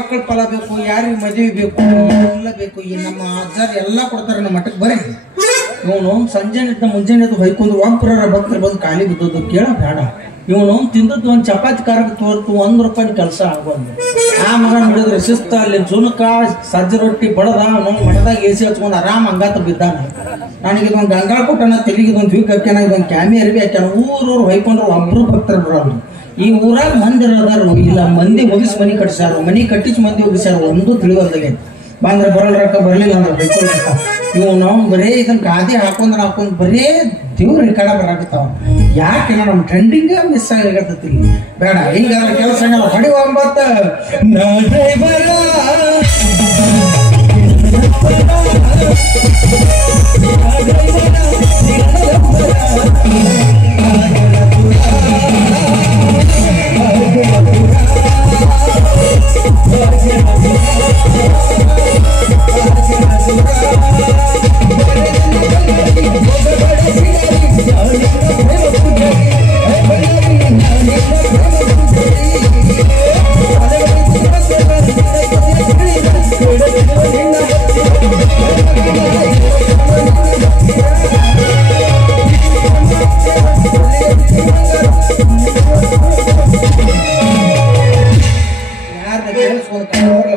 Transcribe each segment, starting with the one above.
ಮಕ್ಕಳ ಫಲ ಬೇಕು, ಯಾರಿಗೆ ಮದುವೆ ಬೇಕು, ಎಲ್ಲ ಬೇಕು. ಈ ನಮ್ಮ ಅಜ್ಜಾರ್ ಎಲ್ಲ ಕೊಡ್ತಾರೆ ನಮ್ಮ ಮಠಕ್ಕೆ. ಬರೀ ಇವನು ಸಂಜೆ ಮುಂಜಾನೆ ಹೊಯ್ಕೊಂಡು ಒಬ್ಬರ ಭಕ್ತರು ಬಂದು ಖಾಲಿ ಬಿದ್ದದ್ದು ಕೇಳ ಬೇಡ. ಇವನು ತಿಂದದ್ದು ಒಂದು ಚಪಾತಿ ಕಾರಕ್ಕೆ ತೋರ್ತು ₹1 ಕೆಲಸ ಆಗೋದು. ಆ ಮಗ ನೋಡಿದ್ರೆ ಶಿಸ್ತ ಅಲ್ಲಿ ಜುನಕ ಸಜ್ಜ ರೊಟ್ಟಿ ಬಡದ ಅವನು ಮಠದಾಗ ಎಸಿ ಹಚ್ಕೊಂಡು ಆರಾಮ್ ಹಂಗಾತ ಬಿದ್ದಾನ. ನನಗೆ ಇದೊಂದು ಗಂಗಾಳ ಕೊಟ್ಟನ, ತೆಲಿಗೆ ಇದೊಂದು ದ್ವೀಕ್ ಹಾಕ್ಯಾನ, ಇದೊಂದು ಕ್ಯಾಮಿ ಅರಿವಿ ಹಾಕ್ಯಾನ. ಊರೂರು ಹೊಯ್ಕೊಂಡ್ರು ಒಬ್ರು ಭಕ್ತರು ಬರೋದು. ಈ ಊರಾಗ ಮಂದಿ ಇರೋದಾರು ಇಲ್ಲ, ಮಂದಿ ಒಗಿಸಿ ಮನಿ ಕಟ್ಟಿಸ್ಯಾರ, ಮನಿ ಕಟ್ಟಿಸಿ ಮಂದಿ ಒಗಿಸ್ಯಾರ, ಒಂದು ತಿಳಿವಲ್ದಾಗೆ. ಬಂದ್ರೆ ಬರಲ್ರಕ್ಕ, ಬರ್ಲಿಲ್ಲ ಅಂದ್ರೆ ಬೈಕೊಳ್ರಕ್ಕ. ಇವು ನಾವು ಬರೇ ಇದನ್ನ ಗಾದಿ ಹಾಕೊಂಡ್ ಬರೇ ದೇವ್ರ ಕಡ ಬರಾಕತ್ತಾವ. ಯಾಕೆ ನಮ್ಮ ಟ್ರೆಂಡಿಂಗ್ ಮಿಸ್ ಆಗತ್ತತಿ. ಬೇಡ ಹಿಂಗಾದ್ರೆ ಕೆಲಸ ಹೊಡಿ 9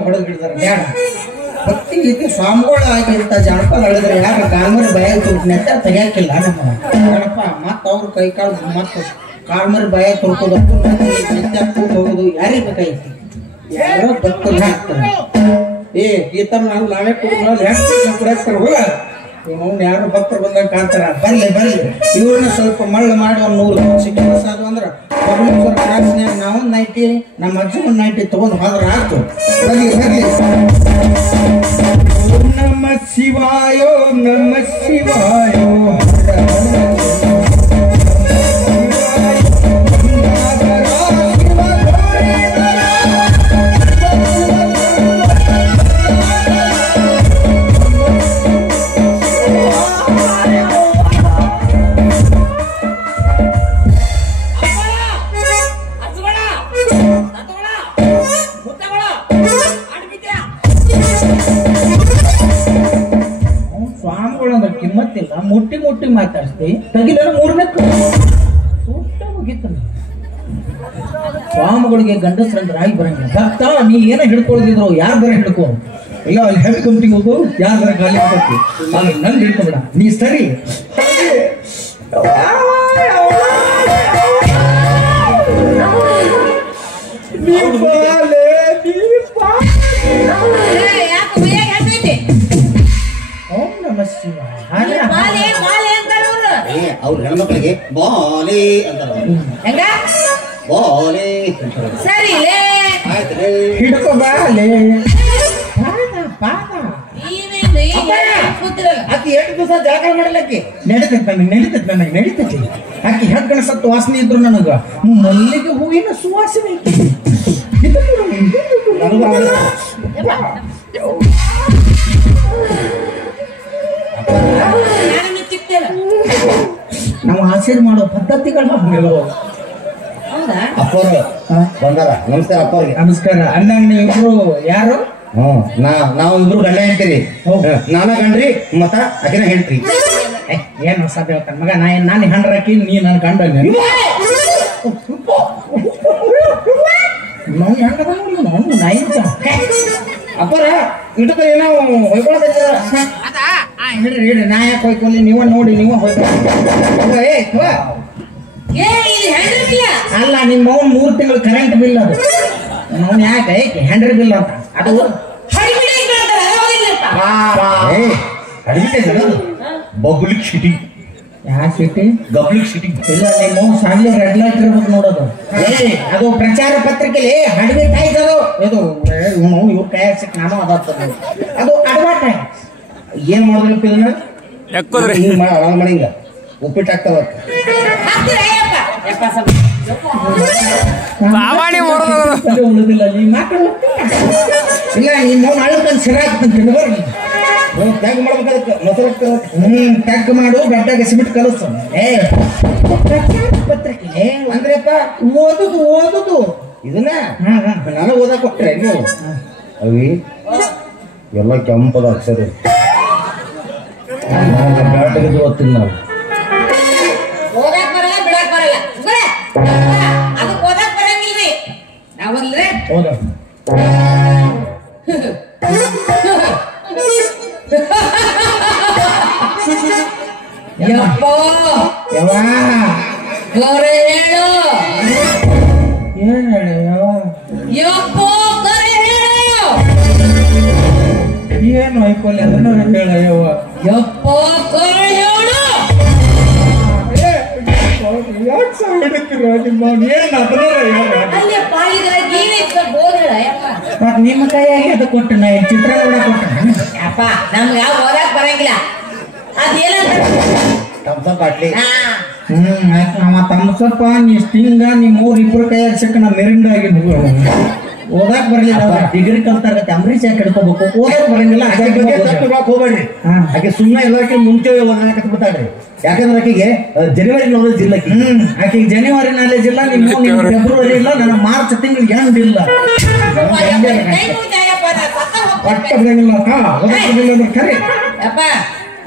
ಹೊಡೆದ್ ಬಿಡ್ತಾರೆ. ಬೇಡ ಭಕ್ತಿ ಗೀತೆ ಸ್ವಾಮಿಗಳಾಗಿಂತ ಜಾನಪದ ಹೇಳಿದ್ರೆ ಯಾರ ಕಾಲ್ಮರಿ ಭಯ ತುರ್ಕನೆತ್ತ ತೆಗಿಯಾಕಿಲ್ಲ ನಮ್ಮ ಗಣಪ. ಮತ್ತ ಅವ್ರ ಕೈ ಕಾಲು ಮತ್ತ ಕಾಲ್ಮರಿ ಭಯ ತುರ್ಕೋದಕ್ಕೂ ಹೋಗೋದು ಯಾರಿಗೆ ಬೇಕಾಯ್ತು? ಯಾರೋ ಭಕ್ತರು ಹಾಕ್ತಾರೆ. ಗೀತಮ್ಮ ನಾನು ನಾವೇ ಕುಡಿಯಾಕ್ತಾರೆ. ಹೋಗ ಇವನು ಯಾರು ಭಕ್ತರು ಬಂದಾಗ ಕಾಣ್ತಾರ. ಬರ್ಲಿ ಇವ್ರನ್ನ ಸ್ವಲ್ಪ ಮಳ್ಳು ಮಾಡಿ ಒಂದು 100 ಕೆಲಸ ಅದು ಅಂದ್ರೆ ಪಬ್ಲಿಕ್ ಕ್ಲಾಸ್ನ್ಯಾಗ ನಾವೊಂದು ನೈಟಿ, ನಮ್ಮ ಅಜ್ಜ ಒಂದು ನೈಟಿ ತಗೊಂಡು ಹೋದ್ರೆ ಆಯ್ತು. ಬರ್ಲಿ ನಮ ಶಿವಾಯೋ ನಮ ಶಿವಾಯೋ ಕಿಮ್ಮತ್ತಿಲ್ಲ. ಮುಟ್ಟಿ ಮಾತಾಡ್ತಿ ತಗಿಲ 3ನೇ ಸೂಟ ಮುಗಿತ. ಸ್ವಾಮಿಗಳಿಗೆ ಗಂಡಸ್ರಂದ್ರೆ ಆಗಿ ಬರಂಗಿಲ್ಲ. ಭಕ್ತ ನೀ ಏನ ಹಿಡ್ಕೊಳ್ದಿದ್ರು ಯಾರು ಬರ ಹಿಡ್ಕೊ, ಇಲ್ಲ ಅಲ್ಲಿ ಹೆಡ್ ಕಮಿಟಿಗೆ ಹೋಗು, ಯಾರು ಬರ ಖಾಲಿ ಆಗ್ತತಿ ಅಲ್ಲಿ ನನ್ ಹಿಡ್ಕೊಬೇಡ ನೀ ಸರಿ. ಅವ್ರ ಹೆಣ್ಮಕ್ಳಿಗೆ ಬಾಲೆ ಅಂತಾರ. ಬಾಲೆ ಹಿಡ್ಕೊ ಬಾಲೆ. ಆಕಿ 8 ದಿವಸ ಜಾಗ ಮಾಡಲಕ್ಕಿ ನಡೀತೈತಿ. ಆಕಿ ಹೆಗ್ಗಣ ಸತ್ತು ವಾಸನೆ ಇದ್ರು ನನಗ ಮಲ್ಲಿಗೆ ಹೂವಿನ ಸುವಾಸನೆ ನಾವು ಆಸೆ ಮಾಡೋ ಪದ್ಧತಿಗಳು ಅಪ್ಪರು ಬಂದಾರ. ನಮಸ್ಕಾರ ಅಪ್ಪವ್ರಿಗೆ. ನಮಸ್ಕಾರ. ಅಂದಂಗ ನೀವಿಬ್ರು ಯಾರು? ನಾವು ಇಬ್ರು ಗಂಡ ಹೇಳ್ತೀರಿ. ನಾನ ಗಂಡ್ರಿ ಮತ್ತ ಆಕಿನ ಹೇಳ್ತೀರಿ. ಏನ್ ಹೊಸ ಹೇಳ್ತಾನ ಮಗ? ನಾನು ಹಂಡ್ರಾಕಿ ನೀ ನನ್ ಗಂಡ. ಅಪ್ಪರ ಇಟ್ಟು ಏನೋ ಹೊಯ್ಕೊಳಕ ಹೇಳ್ರಿ ಹೇಳ್ರಿ. ನಾ ಯಾಕೆ ಹೋಯ್ಕೊಳ್ಳಿ? ನೀವ ನೋಡಿ ನೀವ ಅಲ್ಲ ನಿಮ್ಮ ಅವ್ನು 3 ತಿಂಗಳು ಕರೆಂಟ್ ಬಿಲ್ ಅದು ಅವ್ನು ಯಾಕೆ ಹ್ಯಾಂಡ್ರಿ ಬಿಲ್ ಅಂತ ಅದು ಬಬ್ಲಿಕ್ ಸಿಟಿ. ಯಾವ ಸಿಟಿ? ಗಬ್ಲಿಕ್ ಸಿಟಿ. ಇಲ್ಲ ನಿಮ್ಮ ಅವ್ನು ಸಾಲಿ ರೆಡ್ ಲೈಟ್ ಇರ್ಬೇಕು ನೋಡೋದು. ಅದು ಪ್ರಚಾರ ಪತ್ರಿಕೆಲಿ ಅಡ್ವರ್ಟೈಸ್ ಅದು ಇದು ಇವ್ರ ಕೈ ಸಿಕ್ ನಾನು ಅದಾಗ್ತದೆ ಅದು ಅಡ್ವರ್ಟೈಸ್. ಏನ್ ಮಾಡಿದ್ರಪ್ಪ ಇದನ್ನ? ಆರಾಮ್ ಮಾಡಿ ಹಿಂಗ ಉಪ್ಪಿಟ್ಟು ಹಾಕ್ತಾವ. ಉಳಿದಿಲ್ಲ ನೀ ಮಕ್ಕಳು ಇಲ್ಲ ನಿಮ್ಮ ಅಳಕಂದ್ ಸಿರಾಕ್ತಂತ ಬರ್ರಿ. ಟ್ಯಾಗ್ ಮಾಡ್ಬೇಕಾದಕ್ಕೆ ಮೊಸರು ಟ್ಯಾಗ್ ಮಾಡು ಗಡ್ಡಾಗ ಸಿಬಿಟ್ ಕಲಿಸು. ಪತ್ರಿಕೆ ಅಂದ್ರಪ್ಪ ಓದುದು ಇದನ್ನ ನಾನು ಓದಕ್ ಕೊಟ್ರೆ ನೀವು ಅವಿ ಎಲ್ಲ ಕೆಂಪದ ಅಕ್ಷರ ಬ್ಯಾಟಿಗೆ ಓದ್ತೀನಿ ನಾವು. ಏನು ಐಕೋಲಿ ಅದನ್ನ ಹೇಳ ಯಪ್ಪ ನಿಮ್ಮ ಕೈಯಾಗಿ ಅದು ಕೊಟ್ಟು ನಾ ಚಿತ್ರ ಕೊಟ್ಟ ನಮ್ಗೆ ಯಾವ ಓದಕ್ ಬರಂಗಿಲ್ಲ. ತಮ್ಸಪ್ಪ ನೀ ಸ್ಟಿಂಗ ನಿಮ್ 3 ಕೈಯಾಗ ಸಿಕ್ಕ ನಾ ಮೆರಿಂಡ ಆಗಿ ಓದಾಕ್ ಬರ್ಲಿಲ್ಲ. ಡಿಗ್ರಿ ಕಲ್ತಾಗತ್ತೆ ಅಂಬರೀಷ್ ಯಾಕೆ ಹಿಡ್ಕೋಬೇಕು? ಓದಾಕ್ ಬರಂಗಿಲ್ಲ. ಹೋಗ್ಬೇಡ್ರಿ. ಆಕೆ ಸುಮ್ಮನೆ ಎಲ್ಲಕ್ಕೆ ಮುಂಚೆ ಓದಕ್ಕೆ ಬಿಟ್ಟಾಡ್ರಿ. ಯಾಕಂದ್ರೆ ಆಕೆಗೆ ಜನವರಿ ನಾಲೆಜ್ ಇಲ್ಲ. ಆಕೆಗೆ ಜನವರಿ ನಾಲೆಜ್ ಇಲ್ಲ. ನಿಮ್ಮ ಫೆಬ್ರವರಿ ಇಲ್ಲ. ನನ್ನ ಮಾರ್ಚ್ ತಿಂಗಳಿಗೆ ಎಂಡ್ ಇಲ್ಲ. ಖರೆ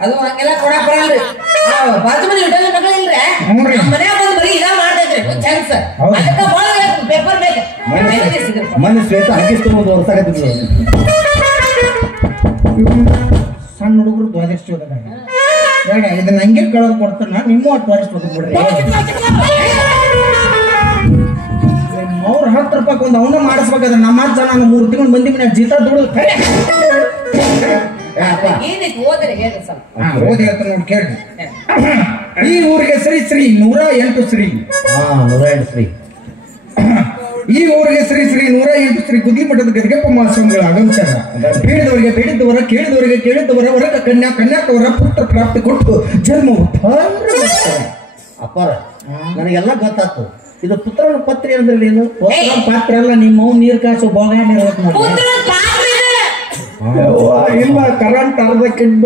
ಅದು ಹಂಗೆಲ್ಲ ಕೊಡಕ್ ಬರಲ್ರಿ. ಬಾಜು ಮನೆ ಇಡೋದು ಮಗಳಿಲ್ರಿ. ಮನ್ಯಾಗ ಬಂದು ಬರೀ ಇದ ಮಾಡ್ತೈತ್ರಿ ಚಾನ್ಸ್. ಅದಕ್ಕೆ ಭಾಳ ಪೇಪರ್ ಬೇಕು. ಮನೆ ಶ್ವೇತ ಹಾಕಿಸ್ಕೊಂಡು ಹೊರಸಾಗತ್ತಿದ್ರು. ಸಣ್ಣ ಹುಡುಗರು ದ್ವಾದಶೋದಾಗ ಇದನ್ನ ಹಂಗೆ ಕಳೆದು ಕೊಡ್ತಾನ. ನಿಮ್ಮ 10 ವರ್ಷ ಬಿಡ್ರಿ. ಅವ್ರ 10 ರೂಪಾಯಿ ಒಂದು ಅವನ್ನ ಮಾಡಿಸ್ಬೇಕಾದ್ರೆ ನಮ್ಮ ಜನ 3 ತಿಂಗಳು ಮಂದಿ ಮನೆ ಜೀತ ದುಡಿದು ಓದಿ ಹೇಳ್ತಾನೆ ನೋಡಿ ಕೇಳಿ. ಈ ಊರಿಗೆ ಶ್ರೀ 108 ಶ್ರೀ. 108 ಶ್ರೀ. ಈ ಊರಿಗೆ ಶ್ರೀ 108 ಶ್ರೀ ಗುದ್ಲಿಮಠದ ಗದಿಗೆಪ್ಪ ಮಹಾಸ್ವಾಮಿಗಳ ಆಗಮನ. ಬೇಡಿದವರಿಗೆ ಬೇಡಿದ್ದವರ, ಕೇಳಿದವರಿಗೆ ಕೇಳಿದ್ದವರ, ವರಕ ಕನ್ಯಾಕವರ ಪುತ್ರ ಪ್ರಾಪ್ತಿ ಕೊಟ್ಟು ಜನ್ಮ ಅಪ್ಪಾರ ನನಗೆಲ್ಲ ಗೊತ್ತಾಯ್ತು. ಇದು ಪುತ್ರನ ಪತ್ರಿ ಅಂದ್ರೆ ಏನು? ಪಾತ್ರ ಅಲ್ಲ. ನಿಮ್ಮ ನೀರ್ ಕಾಸು ಬೋಗಾಣಿ ಇರ್ಬೇಕು ನೋಡಿ. ಇಲ್ಲ ಕರೆಂಟ್ ಅರ್ಧಕ್ಕಿಂತ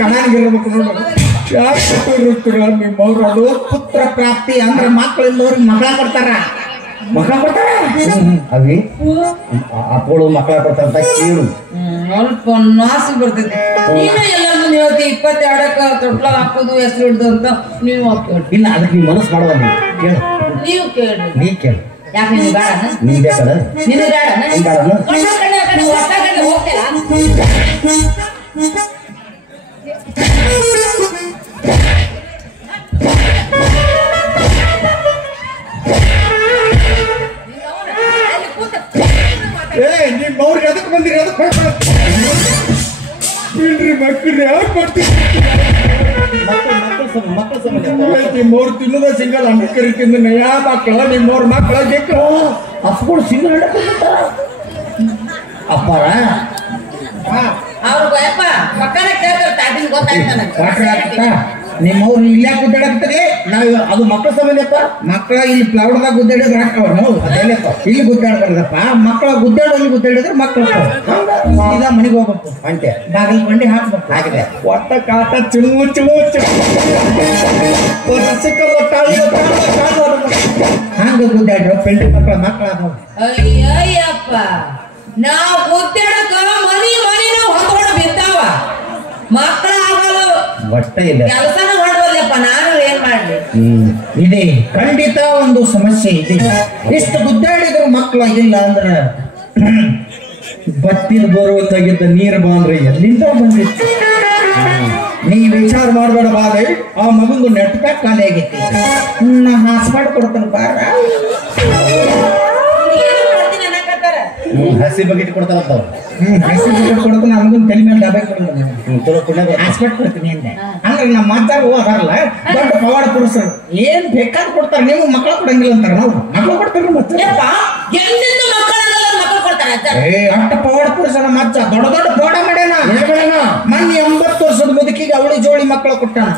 ಕಣಾಗಿರ್ಬೇಕು ನೋಡಿ. ನಿಮ್ಮವ್ರು ಅದು ಪುತ್ರ ಪ್ರಾಪ್ತಿ ಅಂದ್ರೆ ಮಕ್ಕಳಿಂದವ್ರಿಗೆ ಮಕ್ಕಳ ಕೊಡ್ತಾರ. ಅವಿ ಅಪ್ಪಳು ಮಕ್ಕಳ ಕೊಡ್ತಾರ ಕೇಳು. ಸ್ವಲ್ಪ ನಾಸಿ ಬರ್ತೈತಿ. ನೀನು ಎಲ್ಲ ಮುಂದೆ ಹೇಳ್ತಿ 22ಕ್ಕ ತೊಟ್ಲಾಗ ಹಾಕೋದು ಹೆಸರು ಹಿಡ್ದು ಅಂತ ನೀವು ಇಲ್ಲ. ಅದಕ್ಕೆ ನೀವು ಮನಸ್ಸು ಮಾಡುವ ಕೇಳು. ನೀವು ಕೇಳಿ. ನೀ ಕೇಳು. ಯಾಕೆ ನೀವು ಬೇಡ? ನೀ ಬೇಕಲ್ಲ. ನೀನು ಬೇಡ ಹೋಗ್ತೀರಾ? ನಿಮ್ಮವ್ರಿಗೆ ಅದಕ್ಕೆ ಬಂದಿರಿ. ಅದಕ್ಕೆ ಇಲ್ರಿ ಮಕ್ಕಳು ಯಾಕೆ ಕೊಡ್ತೀವಿ? ನಿಮ್ಮವ್ರು ತಿನ್ನೋದ ಸಿಂಗಲ್ ಅಂಬೇಡ್ಕರ್ ತಿಂದ ನಯಾ ಮಕ್ಕಳ. ನಿಮ್ಮವ್ರ ಮಕ್ಕಳ ಅಪ್ಗಳು ಸಿಂಗಲ್ ಅಪ್ಪಾರ ಅವ್ರು ಮಕ್ಕಳ ಕೇಳ್ತಾರೆ. ಗೊತ್ತಾಯ್ತಾನ ನಿಮ್ಮವ್ರು ಇಲ್ಲೇ ಗುದ್ದಾಡಕ್ತದೆ. ನಾವು ಅದು ಮಕ್ಕಳ ಸಂಬಂಧಪ್ಪ. ಮಕ್ಕಳ ಇಲ್ಲಿ ಪ್ಲೌಡ್ದಾಗ ಗುದ್ದಾಡಿದ್ರೆ ಹಾಕವ ನಾವು ಇಲ್ಲಿ ಗುದ್ದಾಡ್ಬಾರ್ದಪ್ಪ. ಮಕ್ಕಳ ಗುದ್ದಾಡೋಲ್ಲಿ ಗುದ್ದಾಡಿದ್ರೆ ಮಕ್ಕಳು ಈಗ ಮನೆಗೆ ಹೋಗ್ಬೇಕು. ಅಂತೆ ಬಾಗಿಲು ಬಂಡಿ ಹಾಕ್ಬೇಕು. ಹಾಕಿದೆ ಒಟ್ಟ ಕಾಟ ಚಿಮು ಚಿಮು ಚಿಮು ಸಿಕ್ಕಲ್ಲ. ಹಂಗ ಗುದ್ದಾಡ್ರ ಪೆಂಡಿ ಮಕ್ಕಳ ಅಯ್ಯಯ್ಯಪ್ಪ ನಾವ್ ಗುದ್ದಾಡಕ ಮನಿ ನಾವು ಹೊತ್ಕೊಂಡು ಬಿದ್ದಾವ ಮಕ್ಕಳ ಆಗಲ್ಲ ಒಟ್ಟ ಇಲ್ಲ ಕೆಲಸನ ಮಾಡ್ಬೋದಪ್ಪ ನಾನು ಏನ್ ಮಾಡ್ಲಿ ಇದೆ ಖಂಡಿತ ಒಂದು ಸಮಸ್ಯೆ ಇದೆ ಎಷ್ಟು ಗುದ್ದಾಡಿದ್ರು ಮಕ್ಕಳಾಗಿಲ್ಲ ಅಂದ್ರ ಬತ್ತಿನ ಬೋರ್ವೆಲ್ ತೆಗಿದ್ದ ನೀರು ಬಂದ್ರೆ ಎಲ್ಲಿಂದ ಬಂದಿತ್ತು ನೀ ವಿಚಾರ ಮಾಡ್ಬೇಡ ಬಾದೆ ಆ ಮಗಂದು ನೆಟ್ ಪ್ಯಾಕ್ ಖಾಲಿ ಆಗೈತಿ ನಾ ಹಾಸ್ಪಾಟ್ ಕೊಡ್ತಾನೆ ಬಾರ ಏನು ಮಾಡ್ತೀನಿ ಅನ್ನಕತ್ತಾರ ಹಸಿ ಬಕೆಟ್ ಕೊಡ್ತಾರಂತ ಕೊಡ್ತಾನೆ ನಮಗನ್ ತಲೆ ಮೇಲೆ ಡಾಬೆ ಕೊಡ್ತಾನೆ ಹಾಸ್ಪಾಟ್ ಕೊಡ್ತೀನಿ ಅಂದೆ ಅಂದ್ರೆ ನಮ್ಮ ಮಾತಾಡುವ ಅದಾರಲ್ಲ ದೊಡ್ಡ ಪವಾಡ ಪುರುಷರು ಏನ್ ಬೇಕಾದ್ ಕೊಡ್ತಾರೆ ನೀವು ಮಕ್ಕಳ ಕೊಡಂಗಿಲ್ಲ ಅಂತಾರ ನಾವು ಮಕ್ಕಳು ಕೊಡ್ತಾರೆ ಮತ್ತೆ ಎಲ್ಲಿಂದ ಮಕ್ಕಳಾಗಲ್ಲ ಮಕ್ಕಳು ಕೊಡ್ತಾರ ಅಷ್ಟ ಪವಾಡ ಪುರುಷನ ಮಚ್ಚ ದೊಡ್ಡ ದೊಡ್ಡ ಪವಾಡ ಮಾಡ್ಯಾನ ಮೊನ್ನೆ 80 ವರ್ಷದ ಮುದುಕಿಗೆ ಅವಳಿ ಜೋಳಿ ಮಕ್ಕಳು ಕೊಟ್ಟಾನ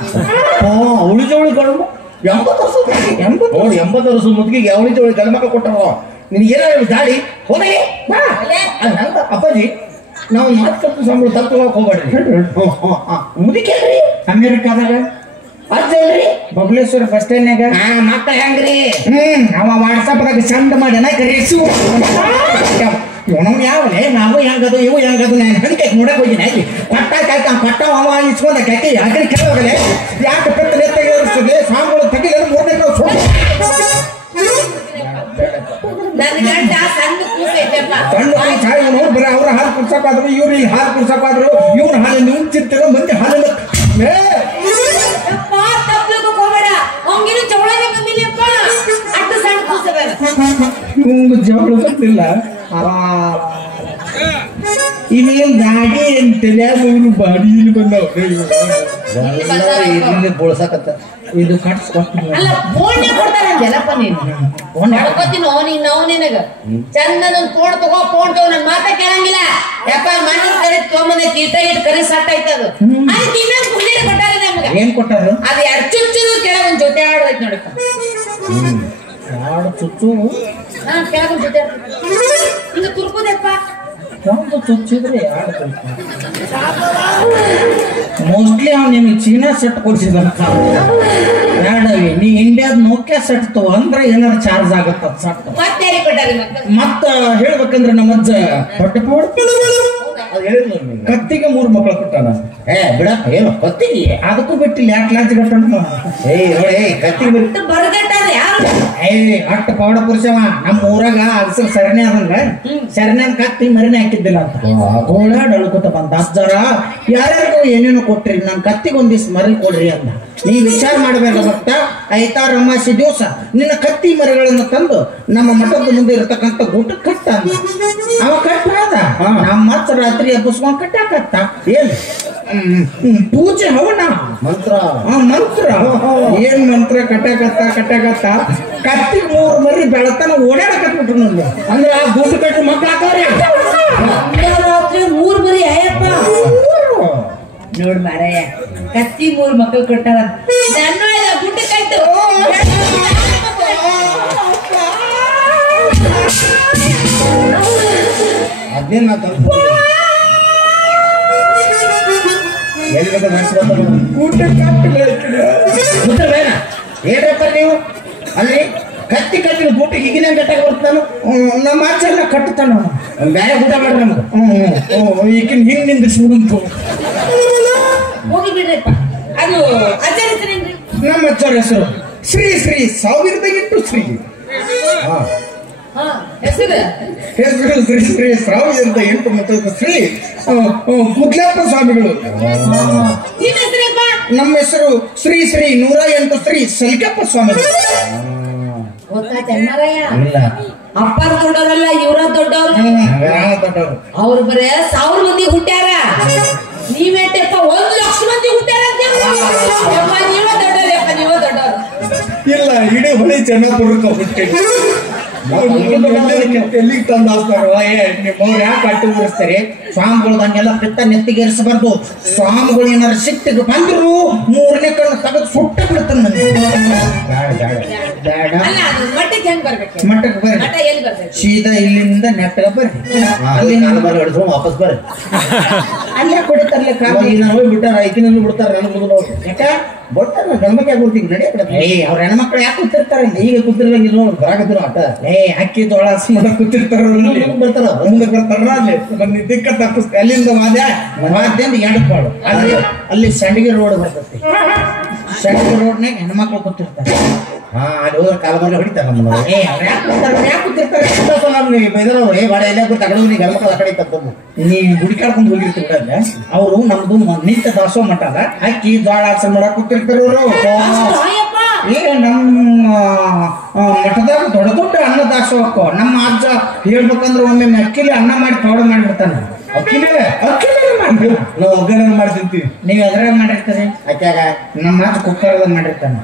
ಅವಳಿ ಜೋಳಿ ಗಂಡು 80 ವರ್ಷದ ಮುದುಕಿಗೆ ಅವಳಿ ಜೋಳಿ ಗಂಡು ಮಕ್ಕಳು ಕೊಟ್ಟವ ನಿನಗೆ ಏನಾದ್ರು ದಾಡಿ ಹೋಗಿ ಅಪ್ಪಾಜಿ ನಾವು ಮಾತು ಸಂಬಳ ತಪ್ಪು ಹೋಗ್ಬೇಡ್ರಿ ಮುದುಕಿ ಅಮೇರಿಕಾದಾಗ ಅಜ್ಜಲ್ರಿ ಬಬಲೇಶ್ವರ ಬಸ್ ಸ್ಟ್ಯಾಂಡ್ನಾಗ ಮಕ್ಕಳ ಹೆಂಗ್ರಿ ಅವ ವಾಟ್ಸಪ್ದಾಗ ಚಂದ ಮಾಡ್ಯಾನ ಕರೆಸು ಇವನು ಯಾವಲೇ ನಾವು ಹೆಂಗದು ಇವು ಹೆಂಗದು ನಾನು ಹಂಗೆ ನೋಡಕ್ ಹೋಗಿನ ಆಕಿ ಪಟ್ಟ ಅವ ಇಸ್ಕೊಂಡ ಕಾಕಿ ಯಾಕೆ ಕೇಳೋಗಲೆ ಯಾಕೆ ಪೆತ್ತ ನೆತ್ತಗೆ ಸಾಂಗಳು ತೆಗಿಲ್ಲ ಮೂರನೇ ನನ್ನ ಗಂಡ ಸಣ್ಣ ಕೂಸೈತಪ್ಪ ಇವನು ಬರೀ ಅವ್ರ ಹಾಲು ಕುಡ್ಸಕ್ಕಾದ್ರು ಇವ್ರು ಇಲ್ಲಿ ಹಾಲು ಕುಡ್ಸಕ್ಕಾದ್ರು ಇವ್ರ ಹಾಲು ನೀವು ಚಿಂತಿರೋ ಮಂದಿ ಹಾಲು ತಪ್ಪಲಿಕ್ಕೆ ಹೋಗ್ಬೇಡ ಅವಂಗಿನ ಚೌಳನೆ ಬಂದಿಲ್ಲಪ್ಪ ಅಷ್ಟು ಸಣ್ಣ ಕೂಸದ ಇವಂಗ ಜಗಳ ಬಂದಿಲ್ಲ ಇನ್ನೇನ್ ಗಾಡಿ ಏನ್ ತಿಳಿಯಾದ ಇವನು ಬಾಡಿ ಬಂದವ ಬೋಳ್ಸಕತ್ತ ಇದು ಕಟ್ಸ್ಕೊಡ್ತೀನಿ ಅಲ್ಲ ಫೋನ್ ಕೊಡ್ತಾರಂತೆಲ್ಲಪ್ಪ ನೀನು ಹೇಳ್ಕೊತೀನಿ ನಾವು ನಿನಗ ಚಂದ ಫೋನ್ ತಗೋ ನನ್ ಮಾತ ಕೇಳಂಗಿಲ್ಲ ಯಾಕ ಮನೆ ಕರಿ ತೊಗೊಂಬಂದೆ ಕೀಟ ಇಟ್ಟು ಕರಿ ಸಟ್ ಆಯ್ತದು ಅದಕ್ಕೆ ಇನ್ನೊಂದು ಪುಣ್ಯ ಕೊಟ್ಟಾರ ನಮ್ಗೆ ಏನ್ ಕೊಟ್ಟಾರ ಅದು ಎರಡು ಚುಚ್ಚುದು ಕೆಳಗ ಒಂದ್ ಜೊತೆ ಆಡೋದೈತಿ ನೋಡಪ್ಪ ಎರಡು ಚುಚ್ಚು ಕೆಳಗ ಒಂದ್ ಜೊತೆ ಹಿಂಗ ತುರ್ಕೋದಪ್ಪ ಒಂದು ಚುಚ್ಚಿದ್ರೆ ಎರಡು ಮೋಸ್ಟ್ಲಿ ಅವ್ನು ನಿಮಗೆ ಚೀನಾ ಸೆಟ್ ಕೊಡ್ಸಿದಂತ ಬೇಡವಿ ನೀ ಇಂಡಿಯಾದ ನೋಕ್ಯಾ ಸೆಟ್ ತಗೋ ಅಂದ್ರೆ ಏನಾರ ಚಾರ್ಜ್ ಆಗತ್ತ ಸೆಟ್ ಮತ್ತೆ ಯಾರಿಗೆ ಕೊಟ್ಟಾರಿ ಮತ್ತ ಹೇಳ್ಬೇಕಂದ್ರೆ ನಮ್ಮ ಅಜ್ಜ ಹೊಟ್ಟೆ ಕತ್ತಿಗೆ 3 ಮಕ್ಕಳು ಕೊಟ್ಟಾನ ಬಿಡ ಏನು ಕತ್ತಿಗೆ ಅದಕ್ಕೂ ಬಿಟ್ಟಿಲ್ಲ ಯಾಕೆ ಲಾಂಚ್ ಕಟ್ಟಣ ಕತ್ತಿಗೆ ಬಿಟ್ಟು ಬರಗಟ್ಟಾರ ಯಾರು ಅಟ್ಟ ಪೌಡ ಪುರುಷವ ನಮ್ಮ ಊರಾಗ ಅಗಸರ್ ಸರಣೆ ಅದಂಗ ಸರಣೆ ಕತ್ತಿ ಮರಿನೇ ಹಾಕಿದ್ದಿಲ್ಲ ಅಂತ ಓಡಾಡ್ ಅಳ್ಕೊತ ಬಂದ ಅಜ್ಜರ ಯಾರ್ಯಾರಿಗೂ ಏನೇನು ಕೊಟ್ರಿ ನನ್ ಕತ್ತಿಗೆ ಒಂದಿವ್ಸ ಮರಿ ಕೊಡ್ರಿ ಅಂದ ನೀ ವಿಚಾರ ಮಾಡ್ಬೇಕು ಭಕ್ತ ಐತಾರ ಅಮಾಸಿ ದಿವಸ ನಿನ್ನ ಕತ್ತಿ ಮರಿಗಳನ್ನು ತಂದು ನಮ್ಮ ಮಠದ ಮುಂದೆ ಇರತಕ್ಕಂತ ಗುಡ್ಡ ಕಟ್ಟ ಅಂದ ಅವ ಕಟ್ಟಾದ ನಮ್ಮ ಮತ್ತ ರಾತ್ರಿ ಎಬ್ಬಿಸ್ಕೊಂಡ್ ಕಟ್ಟಾಕತ್ತ ಏನ್ ಪೂಜೆ ಹವನ ಮಂತ್ರ ಮಂತ್ರ ಏನ್ ಮಂತ್ರ ಕಟ್ಟಾಕತ್ತ ಕತ್ತಿಗೆ 3 ಮರಿ ಬೆಳತನ ಓಡಾಡಕತ್ಬಿಟ್ರು ನಂದು ಅಂದ್ರೆ ಆ ಗುಡ್ಡ ಕಟ್ಟಿ ಮಕ್ಳು ಹಾಕವ್ರಿ ರಾತ್ರಿ 3 ಮರಿ ಅಯ್ಯಪ್ಪ ನೋಡ್ ಮಾರಾಯ ಕತ್ತಿ 3 ಮಕ್ಕಳು ಕೊಟ್ಟಾರ ನನ್ನ ಗುಡ್ಡ ಕಟ್ಟು ಅದೇನ್ ಎಲ್ಲಿ ಗುಡ್ಡ ಕಟ್ಟಬೇಡ ಏನ್ರಪ್ಪ ನೀವು ಅಲ್ಲಿ ಕತ್ತಿ ಕಟ್ಟಿನ ಗುಟ್ಟ ಈಗಿನ ಗಟ್ಟಾಗ ಬರ್ತಾನು ನಮ್ಮ ಆಚೆಲ್ಲ ಕಟ್ಟತಾನ ಬೇರೆ ಊಟ ಮಾಡ್ರಿ ನಮ್ಗೆ ಈಗಿನ ಹಿಂದಿಂದ ಸುಡುಂತು ಹೋಗಿ ಬಿಡ್ರಪ್ಪ ಅದು ಅಜ್ಜರ ಹೆಸರೇನ್ರಿ ನಮ್ಮ ಅಜ್ಜರ ಹೆಸರು ಶ್ರೀ ಶ್ರೀ 1008 ಶ್ರೀ ಹೆಸರು ಶ್ರೀ ಶ್ರೀ 1008 ಮತ್ತು ಶ್ರೀ ಕುದ್ಲಪ್ಪ ಸ್ವಾಮಿಗಳು ನಿನ್ನ ಹೆಸರಪ್ಪ ನಮ್ಮ ಹೆಸರು ಶ್ರೀ ಶ್ರೀ 108 ಶ್ರೀ ಸಲ್ಕಪ್ಪ ಸ್ವಾಮಿಗಳು ಗೊತ್ತಾಯ್ತಯ್ಯ ಇಲ್ಲ ಅಪ್ಪಾರ ದೊಡ್ಡವರಲ್ಲ ಇವರ ದೊಡ್ಡವ್ರು ದೊಡ್ಡವರು ಅವ್ರು ಬರೇ 1000 ಮಂದಿ ಹುಟ್ಟ್ಯಾರ ನೀವೇಟಪ್ಪ 1 ಲಕ್ಷ ಮಂದಿ ಹುಟ್ಟ್ಯಾರ ನೀವ ದೊಡ್ಡವ್ರಪ್ಪ ನೀವ ದೊಡ್ಡವ್ರು ಇಲ್ಲ ಇಡೀ ಹೊಳಿ ಚೆನ್ನಾಪುರಕ್ಕೆ ಹುಟ್ಟಿ ಎಲ್ಲಿಗೆ ತಂದು ಹಾಕ್ತಾರ ನಿಮ್ಮವ್ರು ಯಾಕೆ ಅಟ್ಟು ಉರಿಸ್ತಾರೆ ಸ್ವಾಮಿಗಳ್ದಂಗೆಲ್ಲ ಪಿತ್ತ ನೆತ್ತಿಗೇರಿಸಬಾರ್ದು ಸ್ವಾಮಿಗಳು ಏನಾರು ಸಿಟ್ಟಿಗೆ ಬಂದ್ರು 3ನೇ ಕಣ್ಣು ತೆಗೆದು ಸುಟ್ಟ ಬಿಡುತ್ತಾನೆ ನನಗೆ ಬೇಡ ಅಲ್ಲ ಅದು ಮಟ್ಟಕ್ಕೆ ಹೆಂಗ್ ಬರ್ಬೇಕು ಮಠಕ್ಕೆ ಬರ್ರಿ ಮಠ ಎಲ್ಲಿ ಬರ್ತೈತಿ ಸೀದಾ ಇಲ್ಲಿಂದ ನೆಟ್ಟಗ ಬರ್ರಿ ಅಲ್ಲಿ ನಾನು ಬರ ಹಿಡಿಸ್ಕೊಂಡು ವಾಪಸ್ ಬರ್ರಿ ಅಲ್ಲೇ ಕೊಡ್ತಾರಲ್ಲ ಈಗ ನಾವು ಬಿಟ್ಟಾರ ಐಕಿನಲ್ಲಿ ಬಿಡ್ತಾರ ನನ್ನ ಮುಂದೆ ನೋಡಿ ಯಾಕ ಬಡ್ತಾರ ಗಂಡ್ಮಕ್ಕೆ ಕೊಡ್ತೀವಿ ನಡಿಯಕ್ಕೆ ಅವ್ರ ಹೆಣ್ಮಕ್ಳು ಯಾಕೆ ಕೂತಿರ್ತಾರ ಈಗ ಕೂತಿರ್ದಂಗ ಇದು ಬರಾಕತ್ತಿರೋ ಆಟ ಅಕ್ಕಿ ಜೋಳ ಮಾಡಕ್ ಕೂತಿರ್ತಾರ ಬರ್ತಾರ ಮುಂದೆ ಬರ್ತಾರ ಅಲ್ಲಿ ದಿಕ್ಕ ತಪ್ಪಿಸ್ ಅಲ್ಲಿಂದ ವಾದ್ಯಂದ ಎಡಪಾಳು ಅಲ್ಲಿ ಸಂಡಿಗೆ ರೋಡ್ ಬರ್ತೈತಿ ಸಂಡಿಗೆ ರೋಡ್ನಾಗ ಹೆಣ್ಮಕ್ಳು ಕೂತಿರ್ತಾರೆ ಹಾ ಅಲ್ಲಿ ಹೋದ್ರೆ ಕಾಲ ಮೇಲೆ ಹೊಡಿತಾರ ನಮ್ಮನ್ನ ಅವ್ರ ಯಾಕೆ ಕೂತಿರ್ತಾರೆ ಬೇದರವ್ರು ಬಾಡ ಎಲ್ಲ ತಗೊಂಡು ನೀ ಗಂಡ್ಮಕ್ಳು ಆ ಕಡೆ ತಪ್ಪು ನೀ ಹುಡುಕಾಡ್ಕೊಂಡು ಹೋಗಿರ್ತೀವಿ ಅವರು ನಮ್ದು ನಿತ್ಯ ದಾಸೋ ಮಠ ಅದ ಅಕ್ಕಿ ಜೋಳ ಹಸರು ಮಾಡಕ್ ಕೂತಿರ್ತಾರ ಅವರು ನಮ್ಮ ಮಠದಾಗ ದೊಡ್ಡ ದೊಡ್ಡ ಅನ್ನ ದಾಸೋಹಕ್ಕೋ ನಮ್ಮ ಅಜ್ಜ ಹೇಳ್ಬೇಕಂದ್ರೆ ಒಮ್ಮೆ ಅಕ್ಕಿಲಿ ಅನ್ನ ಮಾಡಿ ಪೌಡ ಮಾಡಿಬಿಡ್ತಾನ ಅಕ್ಕಿಲೇ ಮಾಡಿ ನಾವು ಒಗ್ಗರಣೆ ಮಾಡಿ ತಿಂತೀವಿ ನೀವ್ ಎದ್ರಾಗ ಮಾಡಿರ್ತೀರಿ ಅಕ್ಕಾಗ ನಮ್ಮ ಅಜ್ಜ ಕುಕ್ಕರ್ದಾಗ ಮಾಡಿರ್ತಾನ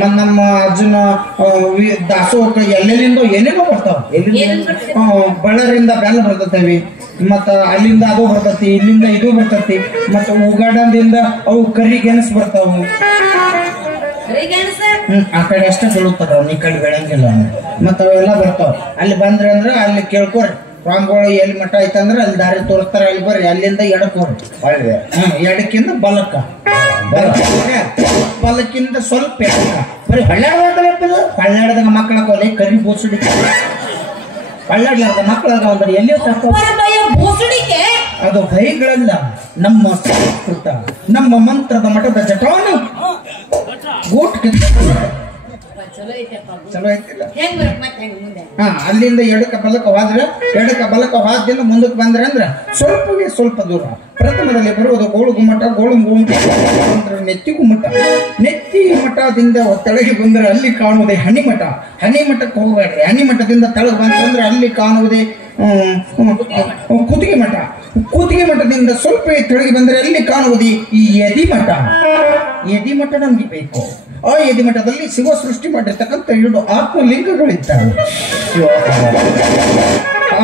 ಮತ್ ನಮ್ಮ ಅಜ್ಜನ ದಾಸೋಹಕ್ಕ ಎಲ್ಲೆಲ್ಲಿಂದ ಏನೇನೋ ಬರ್ತಾವ ಬಳ್ಳಾರಿಯಿಂದ ಬೆಲ್ಲ ಬರ್ತತೇವಿ ಮತ್ತ ಅಲ್ಲಿಂದ ಅದು ಬರ್ತತಿ ಇಲ್ಲಿಂದ ಇದು ಬರ್ತತಿ ಮತ್ತ ಉಗಾಡದಿಂದ ಅವು ಕರಿ ಗೆಣಸ್ ಬರ್ತಾವ ಆ ಕಡೆ ಅಷ್ಟೇ ಬೀಳುತ್ತಾರ ಈ ಕಡೆ ಬೆಳಂಗಿಲ್ಲ ಮತ್ತ ಅವೆಲ್ಲ ಬರ್ತಾವ ಅಲ್ಲಿ ಬಂದ್ರಿ ಅಂದ್ರ ಅಲ್ಲಿ ಕೇಳ್ಕೊರಿ ಸ್ವಾಮಿಗಳು ಎಲ್ಲಿ ಮಠ ಐತಂದ್ರ ಅಲ್ಲಿ ದಾರಿ ತೋರಿಸ್ತಾರ ಅಲ್ಲಿ ಬರ್ರಿ ಅಲ್ಲಿಂದ ಎಡಕ್ ಹೋಗ್ರಿ ಎಡಕ್ಕಿಂದ ಬಲಕ್ಕ ಬಲಕ್ಕಿಂದ ಸ್ವಲ್ಪ ಎಡಕ್ಕ ಬರೀ ಹಳ್ಳ್ಯಾಡದಾಗ ಮಕ್ಕಳ ಕೊಲೆ ಕರಿ ಬೋಸುಡಿ ಹಳ್ಳ್ಯಾಡ್ಲಾರ್ದ ಮಕ್ಕಳಾಗ ಅಂದ್ರೆ ಎಲ್ಲಿ ಅದು ಭಯಗಳಲ್ಲ ನಮ್ಮ ಸಂಸ್ಕೃತ ನಮ್ಮ ಮಂತ್ರದ ಮಠದ ಜಟಾನು ಗೂಟ್ಕಿಂತ ಚಲೋ ಐತಿಲ್ಲ ಅಲ್ಲಿಂದ ಎಡಕ ಬಲಕ ಹೋದ್ರೆ ಎಡಕ ಬಲಕ ಹೋದ್ದಿಂದ ಮುಂದಕ್ಕೆ ಬಂದ್ರೆ ಅಂದ್ರೆ ಸ್ವಲ್ಪ ದೂರ ಪ್ರಥಮದಲ್ಲಿ ಬರುವುದು ಗೋಳು ಗುಮ್ಮಟ ಗೋಳು ಗುಮ್ಮಟ ನೆತ್ತಿ ಗುಮ್ಮಟ ನೆತ್ತಿ ಮಠದಿಂದ ತೆಳಗೆ ಬಂದ್ರೆ ಅಲ್ಲಿ ಕಾಣುವುದೇ ಹನಿಮಠ ಹನಿಮಠಕ್ಕೆ ಹೋಗಬೇಡ್ರಿ ಹನಿಮಠದಿಂದ ತೆಳಗೆ ಬಂದ್ರೆ ಅಲ್ಲಿ ಕಾಣುವುದೇ ಕುತ್ತಿಗೆ ಮಠ ಕುತ್ತಿಗೆ ಮಠದಿಂದ ಸ್ವಲ್ಪ ತೆಳಗೆ ಬಂದ್ರೆ ಅಲ್ಲಿ ಕಾಣುವುದೇ ಈ ಯದಿಮಠ ಯದಿಮಠ ನಮ್ಗೆ ಬೇಕು ಆ ಯದಿಮಠದಲ್ಲಿ ಶಿವ ಸೃಷ್ಟಿ ಮಾಡಿರ್ತಕ್ಕಂಥ 2 ಆತ್ಮಲಿಂಗಗಳಿದ್ದಾವೆ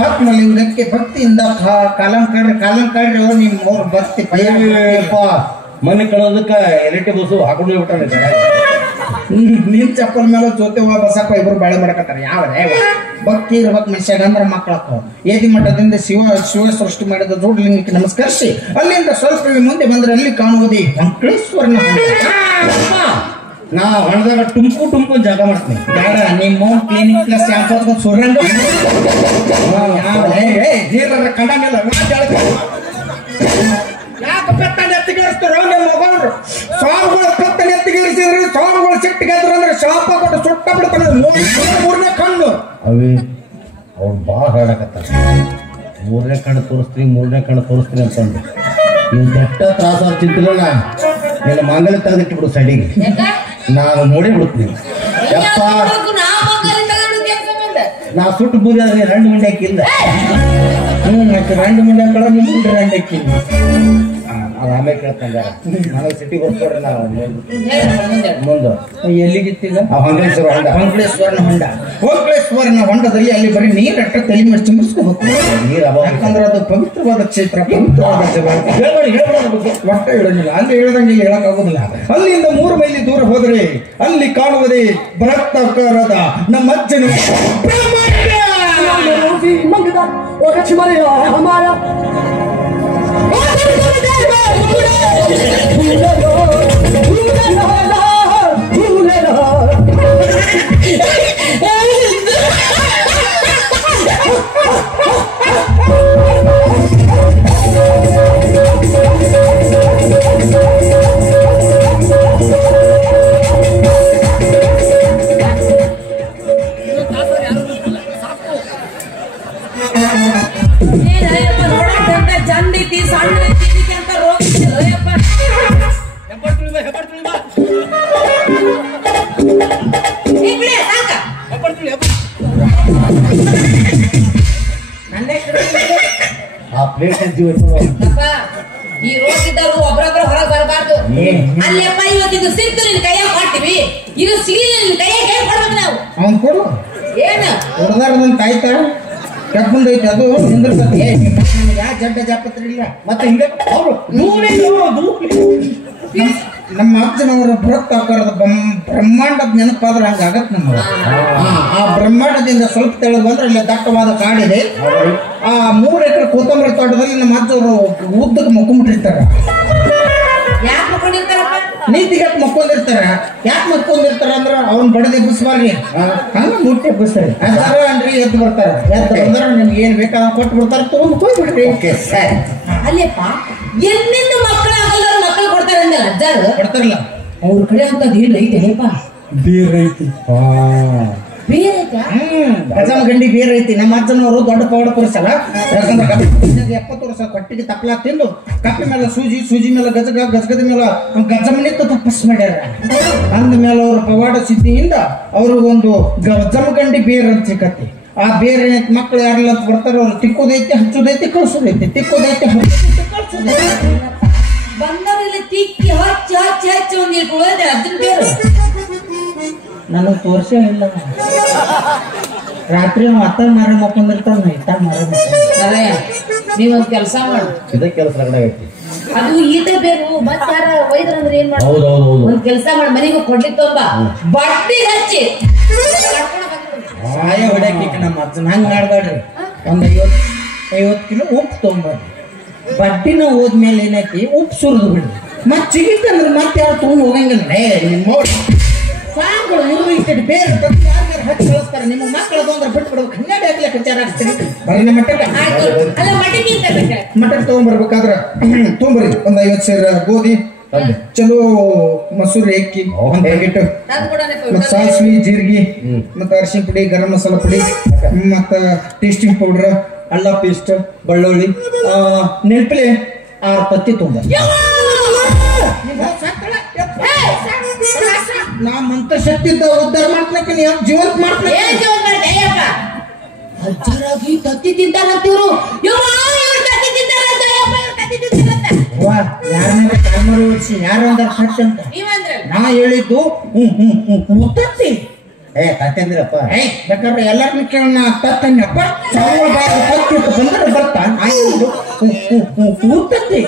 ಆತ್ಮಲಿಂಗಕ್ಕೆ ಭಕ್ತಿಯಿಂದ ಕಾಲಂಕಾಡ್ರಿ ಅವ್ರು ನಿಮ್ಮ ಅವ್ರ ಭಕ್ತಿ ಮನೆ ಕಳೋದಕ್ಕ ಎಲೆಕ್ಟ್ರಿಕ್ ಬಸ್ಸು ಹಾಕೊಂಡು ಹೋಗ್ಬಿಟ್ಟಾನೆ ನಿನ್ ಚಪ್ಪಲ್ ಮೇಲೆ ಜೊತೆ ಬಸಪ್ಪ ಇಬ್ರು ಬಾಳೆ ಮಾಡಕತ್ತಾರ ಯಾವ್ದೇ ಭಕ್ತಿ ಇರ್ಬೇಕು ಮನುಷ್ಯಾಗ ಅಂದ್ರ ಮಕ್ಕಳಕ್ಕ ಏದಿ ಮಠದಿಂದ ಶಿವ ಸೃಷ್ಟಿ ಮಾಡಿದ ಜೋಡ್ಲಿಂಗಕ್ಕೆ ನಮಸ್ಕರಿಸಿ ಅಲ್ಲಿಂದ ಸ್ವಲ್ಪ ಮುಂದೆ ಬಂದ್ರೆ ಅಲ್ಲಿ ಕಾಣುವುದೇ ಅಂಕಳೇಶ್ವರನ ನಾ ಹೊಣದಾಗ ಟುಂಕು ಜಾಗ ಮಾಡ್ತೀನಿ ಬೇಡ ನಿಮ್ಮ ಕ್ಲಿನಿಕ್ ಪ್ಲಸ್ ಶಾಂಪು ಸುರಂಗ ಕಂಡಂಗಿಲ್ಲ ಯಾಕೆ ಪೆತ್ತನೆ ಎತ್ತಿಗೇರಿಸ್ತಾರೋ ನಿಮ್ಮ ಮಗಳ್ರು ಸ್ವಾಮಿಗಳು ಪೆತ್ತನೆ ಎತ್ತಿಗೇರಿಸಿದ್ರೆ ಸ್ವಾಮಿಗಳು ಸಿಟ್ಟಿಗೆದ್ರು ಅಂದ್ರೆ ಶಾಪ ಕೊಟ್ಟು ಸುಟ್ಟ ಬಿಡ್ತಾನೆ 3ನೇ ಕಣ್ಣು ಅವೇ ಅವ್ರು ಭಾಳ ಹಾಡಕತ್ತಾರ 3ನೇ ಕಣ್ಣು ತೋರಿಸ್ತೀನಿ ಅಂತಂದು ನೀವು ದಟ್ಟ ತ್ರಾಸ ಚಿಂತಿಲ್ಲ ನಿನ್ನ ಮಂಗಲ ತೆಗೆದಿಟ್ಟು ಬಿಡು ಸೈಡಿಗೆ ನಾನು ನೋಡಿ ಬಿಡ್ತೀನಿ ಯಪ್ಪ ನಾ ಸುಟ್ಟು ಬೂದಿ ಆದ್ರೆ 2 ಮಂಡಿ ಹಾಕಿಲ್ಲ ಮತ್ತೆ 2 ಮಂಡಿ ಹಾಕಳ ನಿಮ್ಗೆ 2 ಹಾಕಿಲ್ಲ ಅದು ಆಮೇಲೆ ಕೇಳ್ತಂದ ನನಗೆ ಸಿಟಿಗೆ ಹೋಗ್ತಾರೆ ನಾವು ಮುಂದೆ ಎಲ್ಲಿಗಿತ್ತೀಗ ಹೊಂಗಳೇಶ್ವರನ ಹೊಂಡದಲ್ಲಿ ಅಲ್ಲಿ ಬರೀ ನೀರಟ್ಟ ತಲೆ ಮಾಡಿ ಚಿಮ್ಮಿಸ್ಕೋಬೇಕು ನೀರು ಯಾಕಂದ್ರೆ ಅದು ಪವಿತ್ರವಾದ ಕ್ಷೇತ್ರ ಒಟ್ಟ ಹೇಳಂಗಿಲ್ಲ ಅಲ್ಲಿ ಹೇಳದಂಗೆ ಹೇಳಕ್ ಆಗುದಿಲ್ಲ ಅಲ್ಲಿಂದ 3 ಮೈಲಿ ದೂರ ಹೋದ್ರೆ ಅಲ್ಲಿ ಕಾಣುವುದೇ ಬೃಹತ್ತಾಕಾರದ ನಮ್ಮ ಅಜ್ಜನ ಆ ಪ್ಲೇಟ್ ಈ ರೋಗಿದ್ದವರು ಒಬ್ರೊಬ್ರ ಹೊರಗೆ ಬರಬಾರ್ದು ಅಲ್ಲಪ್ಪ ಇವತ್ತಿದು ಸಿಕ್ತು ನಿನ್ ಕೈಯಾಗ ಕೊಡ್ತೀವಿ ಇದು ಸಿಗಲಿಲ್ಲ ನಿನ್ ಕೈಯಾಗ ಹೇಗೆ ಕೊಡ್ಬೇಕು ನಾವು ಅವನ್ ಕೊಡು ಏನ ಹೊಡೆದಾರ ನನ್ ತಾಯ್ತಾರ ಕೆಪ್ಪಂದೈತಿ ಅದು ನಿಂದಿರ್ತದೆ ಯಾ ಜಡ್ಡ ಜಾಪತ್ರಿ ಇಲ್ಲ ಮತ್ತೆ ಹಿಂಗೆ ಅವರು ನಮ್ಮ ಅಜ್ಜನವರ ಬೃಹತ್ ಆಕಾರದ ಬ್ರಹ್ಮಾಂಡದ ನೆನಪಾದ್ರೆ ಹಂಗಾಗತ್ತೆ ನಮ್ಗೆ. ಆ ಬ್ರಹ್ಮಾಂಡದಿಂದ ಸ್ವಲ್ಪ ತೆಳಗ್ ಬಂದ್ರೆ ಇಲ್ಲಿ ದಟ್ಟವಾದ ಕಾಡಿದೆ. ಆ 3 ಎಕರೆ ಕೊತ್ತಂಬರಿ ತೋಟದಲ್ಲಿ ನಮ್ಮ ಅಜ್ಜವರು ಉದ್ದಕ್ಕೆ ಮಕ್ಕೊಂಡ್ಬಿಟ್ಟಿರ್ತಾರೆ. ಯಾಕೆ ಮಕ್ಕೊಂಡಿರ್ತಾರಪ್ಪ? ನೀತಿಗಟ್ಟು ಮಕ್ಕೊಂಡಿರ್ತಾರ. ಯಾಕೆ ಮಕ್ಕೊಂಡಿರ್ತಾರ ಅಂದ್ರ ಅವ್ನ ಬಡದೆ ಎಬ್ಬಿಸ್ಬಾರ್ರಿ, ಹಂಗ ಮುಟ್ಟಿ ಎಬ್ಬಿಸ್ತಾರೆ. ಅಜ್ಜಾರ ಅನ್ರಿ ಎದ್ದು ಬರ್ತಾರ. ಎದ್ದು ಬಂದ್ರ ನಿಮ್ಗೆ ಏನ್ ಬೇಕಾದ ಕೊಟ್ಟು ಬಿಡ್ತಾರ, ತಗೊಂಡು ಹೋಗ್ಬಿಡ್ರಿ. ಅಲ್ಲಪ್ಪ ಎಲ್ಲಿಂದ ಮಕ್ಕಳಾಗಲ್ಲ ಮಕ್ಕಳು ಕೊಡ್ತಾರೆ ಅಂದಲ್ಲ ಅಜ್ಜಾರು ಕೊಡ್ತಾರಲ್ಲ ಅವ್ರ ಕಡೆ ಅಂತದ್ ಏನ್ ಐತೆಪ್ಪ? ಬೇರೆ ಐತಿ. ಬೇರೆ ಐತಾ? ಗಜಮ ಗಂಡಿ ಬೇರೆ ಐತಿ. ನಮ್ಮ ಅಜ್ಜನವರು ದೊಡ್ಡ ಪೌಡ ಪುರುಷಲ್ಲ. ಯಾಕಂದ್ರೆ 70 ವರ್ಷ ಕಟ್ಟಿಗೆ ತಪ್ಪಲ ತಿಂದು ಕಪ್ಪಿ ಮೇಲೆ ಸೂಜಿ ಮೇಲೆ ಗಜಗದ ಮೇಲೆ ಗಜಮನಿತ್ತು ತಪಸ್ ಮಾಡ್ಯಾರ. ಅಂದ ಮೇಲೆ ಅವ್ರ ಪವಾಡ ಸಿದ್ಧಿಯಿಂದ ಅವರು ಒಂದು ಗಜಮ ಗಂಡಿ ಬೇರೆ ಅಂತ ಸಿಕ್ಕತಿ. ಆ ಬೇರೆ ಮಕ್ಕಳು ಯಾರಲ್ಲ ಅಂತ ಬರ್ತಾರ, ಅವ್ರು ತಿಕ್ಕೋದೈತಿ ಹಚ್ಚೋದೈತಿ ಕಳ್ಸೋದೈತಿ, ತಿಕ್ಕೋದೈತಿ ಹಚ್ಚೋದೈತಿ ಕಳ್ಸೋದೈತಿ. ಬಂದವರಲ್ಲಿ ತಿಕ್ಕಿ ಹಚ್ಚಿ ಹಚ್ಚಿ ಹಚ್ಚಿ ಒಂದಿಟ್ಟು ಉಳಿದೆ ಅಜ್ಜನ ಬೇರು ನನಗೆ ತೋರ್ಸೇ ಇಲ್ಲ. ರಾತ್ರಿ ಅತ್ತ ಮಾರ ಮಕ್ಕೊಂಡಿರ್ತಾವ, ಇತ್ತ ಮಾರ ಅರೇ ನೀವೊಂದ್ ಕೆಲಸ ಮಾಡು. ಇದೇ ಕೆಲಸ ಆಗೈತಿ. ಅದು ಈತ ಬೇರು ಮತ್ ಯಾರ ಒಯ್ದ್ರ ಅಂದ್ರೆ ಏನ್ ಮಾಡ? ಹೌದೌದು. ಒಂದ್ ಕೆಲಸ ಮಾಡಿ ಮನೆಗೆ ಕೊಡ್ಲಿ ತೊಂಬ ಬಡ್ಡಿ ಹಚ್ಚಿ ಸಾಯ ಹೊಡ್ಯಾಕ ನಮ್ಮ ಅಜ್ಜನ ಹಂಗ ಮಾಡ್ಬೇಡ್ರಿ. ಒಂದ್ 50 ಕಿಲೋ ಉಪ್ಪು ತೊಗೊಂಬರ್ರಿ. ಬಡ್ಡಿನ ಹೋದ್ಮೇಲೆ ಏನೈತಿ ಉಪ್ಪು ಸುರಿದು ಬಿಡ್ರಿ. ಮತ್ ಚಿಗಿತಂದ್ರೆ ಮತ್ತೆ ಯಾರು ತಗೊಂಡು ಹೋಗಂಗಿಲ್ಲ. ನಿಮ್ಮ ಸಾಂಗಳು ಇವರು ಇಷ್ಟು ಬೇರೆ ಯಾರು ಹಚ್ಚಿ ಕಳಿಸ್ತಾರೆ. ನಿಮ್ಮ ಮಕ್ಕಳದು ಅಂದ್ರೆ ಬಿಟ್ಟು ಬಿಡ್ಬೇಕು. ಹನ್ನೆರಡು ಆಗ್ಲಿಕ್ಕೆ ವಿಚಾರ ಆಗ್ತೀರಿ. ಬರೀ ನಮ್ಮ ಮಟ್ಟಕ್ಕೆ ಅಲ್ಲ ಮಟಕಿ ಮಟಕ್ ತಗೊಂಡ್ಬರ್ಬೇಕಾದ್ರ ತೊಗೊಂಬರಿ ಒಂದ್ 50 ಸೇರ ಗೋಧಿ, ಚಲೋ ಮಸೂರಿ ಅಕ್ಕಿ, ಒಂದ್ ಪ್ಯಾಕೆಟ್, ಮತ್ತ ಸಾಸಿವೆ ಜೀರಿಗೆ, ಮತ್ತ ಅರಿಶಿನ ಪುಡಿ, ಗರಂ ಮಸಾಲ ಪುಡಿ, ಮತ್ತ ಟೇಸ್ಟಿಂಗ್ ಪೌಡರ್, ಅಲ್ಲ ಪೇಸ್ಟ್, ಬೆಳ್ಳುಳ್ಳಿ, ನೆನಪಲೆ 6 ಪತ್ತಿ ತೊಗೊಂಬ. ನಾ ಮಂತ್ರ ಶಕ್ತಿ ಇದ್ದ ಉದ್ಧಾರ ಮಾಡ್ತನಕ್ಕೆ ನೀವು ಜೀವಂತ ಮಾಡ್ತೀನಿ. ಅಜ್ಜರಾಗಿ ತತ್ತಿ ತಿಂತಾರಂತಿವ್ರು. ಯಾರನ್ನ ಕಾಲ್ಮರಿ ಓಡಿಸಿ ಯಾರು ಅಂದ್ರ ಸತ್ಯ ಅಂತ ನಾ ಹೇಳಿದ್ದು. ತತ್ತಿ ಕತ್ತಂದಿರಪ್ಪ. ಬೇಕಾದ್ರೆ ಎಲ್ಲಾರನ್ನ ಕೇಳೋಣ. ತತ್ತನ್ನಪ್ಪ ತತ್ತಿ ಬಂದ್ರೆ ಬರ್ತಾ ನಾ ಹೇಳಿದ್ದು ತತ್ತಿ